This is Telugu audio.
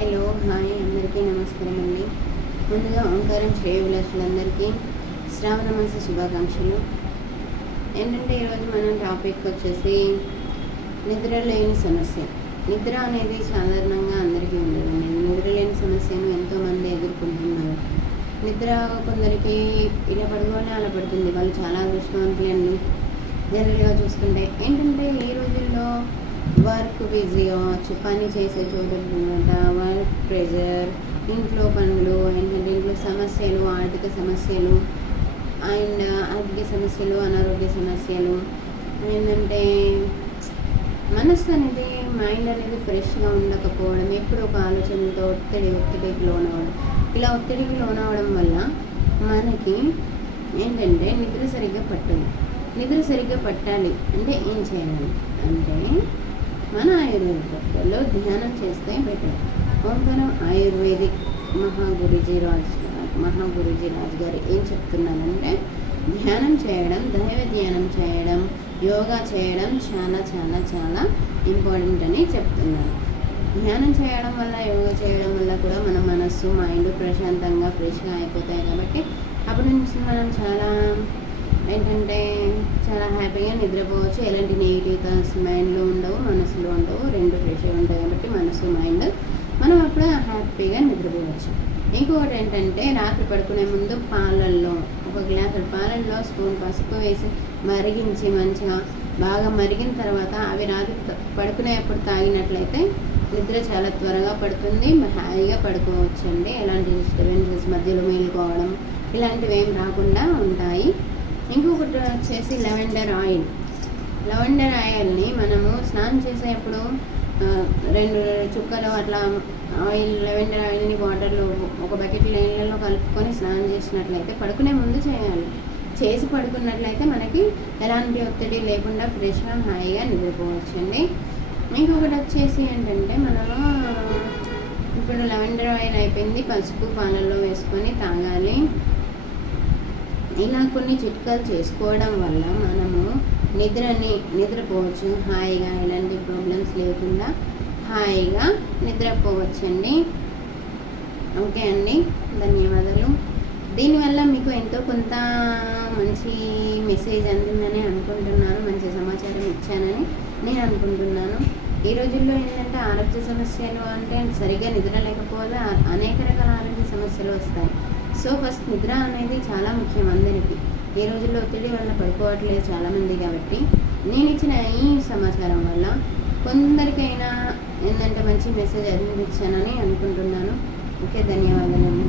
హలో హాయ్ అందరికీ నమస్కారం అండి ముందుగా ఓంకారం శ్రేయభిలాషులందరికీ శ్రావణ మాస శుభాకాంక్షలు. ఏంటంటే ఈరోజు మనం టాపిక్ వచ్చేసి నిద్ర లేని సమస్య. నిద్ర అనేది సాధారణంగా అందరికీ ఉండదండి. నిద్ర లేని సమస్యను ఎంతోమంది ఎదుర్కొంటున్నారు. నిద్ర కొందరికి ఇలా పడుకోనే అలా పడుతుంది. వాళ్ళు చాలా అదృష్టవంతులు అండి జనరల్గా చూసుకుంటే ఏంటంటే ఈ రోజుల్లో వర్క్ బిజీ అవ్వచ్చు పని చేసే చోట వర్క్ ప్రెషర్ ఇంట్లో పనులు ఏంటంటే ఇంట్లో సమస్యలు ఆర్థిక సమస్యలు అండ్ ఆర్థిక సమస్యలు అనారోగ్య సమస్యలు. ఏంటంటే మనసు అనేది మైండ్ అనేది ఫ్రెష్గా ఉండకపోవడం ఎప్పుడు ఒక ఆలోచనతో ఒత్తిడి ఒత్తిడికి లోనవడం ఇలా ఒత్తిడికి లోనవడం వల్ల మనకి ఏంటంటే నిద్ర సరిగ్గా పట్టదు. నిద్ర సరిగ్గా పట్టాలి. అంటే ఏం చేయాలి? అంటే ఆయుర్వేద డాక్టర్లో ధ్యానం చేస్తే బెటర్. ఓంకారం ఆయుర్వేదిక్ మహాగురుజీ రాజ్ మహాగురుజీ రాజ్ గారు ఏం చెప్తున్నారంటే ధ్యానం చేయడం దైవ ధ్యానం చేయడం యోగా చేయడం చాలా చాలా చాలా ఇంపార్టెంట్ అని చెప్తున్నారు. ధ్యానం చేయడం వల్ల యోగా చేయడం వల్ల కూడా మన మనస్సు మైండ్ ప్రశాంతంగా ఫ్రెష్గా అయిపోతాయి కాబట్టి అప్పటి నుంచి మనం చాలా ఏంటంటే చాలా హ్యాపీగా నిద్రపోవచ్చు. ఎలాంటి నెగిటివ్ థాట్స్ మైండ్లో ఉండవు మనసులో ఉండవు. రెండు ఫ్రెష్గా ఉంటాయి కాబట్టి మనసు మైండ్ మనం అప్పుడు హ్యాపీగా నిద్రపోవచ్చు. ఇంకొకటి ఏంటంటే రాత్రి పడుకునే ముందు పాలల్లో ఒక గ్లాస్ పాలల్లో స్పూన్ పసుపు వేసి మరిగించి మంచిగా బాగా మరిగిన తర్వాత అవి రాత్రి పడుకునేప్పుడు తాగినట్లయితే నిద్ర చాలా త్వరగా పడుతుంది హాయిగా పడుకోవచ్చండి. ఎలాంటి డిస్టర్బెన్సెస్ మధ్యలో మేలుకోవడం ఇలాంటివి ఏం రాకుండా ఉంటాయి. ఇంకొకటి వచ్చేసి లెవెండర్ ఆయిల్. లెవెండర్ ఆయిల్ని మనము స్నానం చేసేటప్పుడు రెండు చుక్కలు అట్లా ఆయిల్ లెవెండర్ ఆయిల్ని వాటర్లో ఒక బకెట్ నీళ్ళలో కలుపుకొని స్నానం చేసినట్లయితే పడుకునే ముందు చేయాలి. చేసి పడుకున్నట్లయితే మనకి ఎలాంటి ఒత్తిడి లేకుండా ఫ్రెష్గా హాయిగా నిద్రపోవచ్చండి ఇంకొకటి వచ్చేసి ఏంటంటే మనము ఇప్పుడు లెవెండర్ ఆయిల్ అయిపోయింది. పసుపు పాలల్లో వేసుకొని తాగాలి. ఇలా కొన్ని చిట్కాలు చేసుకోవడం వల్ల మనము నిద్రని నిద్రపోవచ్చు. హాయిగా ఎలాంటి ప్రాబ్లమ్స్ లేకుండా హాయిగా నిద్రపోవచ్చండి. ఓకే అండి. ధన్యవాదాలు. దీనివల్ల మీకు ఎంతో కొంత మంచి మెసేజ్ అందిందని అనుకుంటున్నాను. మంచి సమాచారం ఇచ్చానని నేను అనుకుంటున్నాను. ఈ రోజుల్లో ఏంటంటే ఆరోగ్య సమస్యలు అంటే సరిగ్గా నిద్ర లేకపోతే అనేక రకాల ఆరోగ్య సమస్యలు వస్తాయి. సో ఫస్ట్ నిద్ర అనేది చాలా ముఖ్యం అందరికీ. ఈ రోజుల్లో ఒత్తిడి వల్ల పడుకోవట్లేదు చాలామంది కాబట్టి. నేను ఇచ్చిన ఈ సమాచారం వల్ల కొందరికైనా ఏంటంటే మంచి మెసేజ్ అందించానని అనుకుంటున్నాను. ఓకే ధన్యవాదాలు